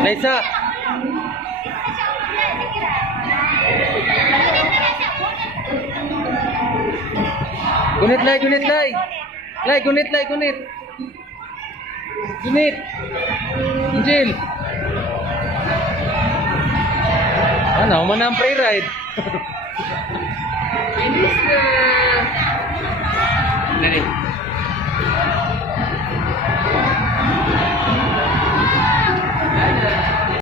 Laisa. Gunit lay, gunit lay. Lay, gunit lay, gunit. Gunit. Angel. Ano, mana ang free ride. Bilis na. Dali.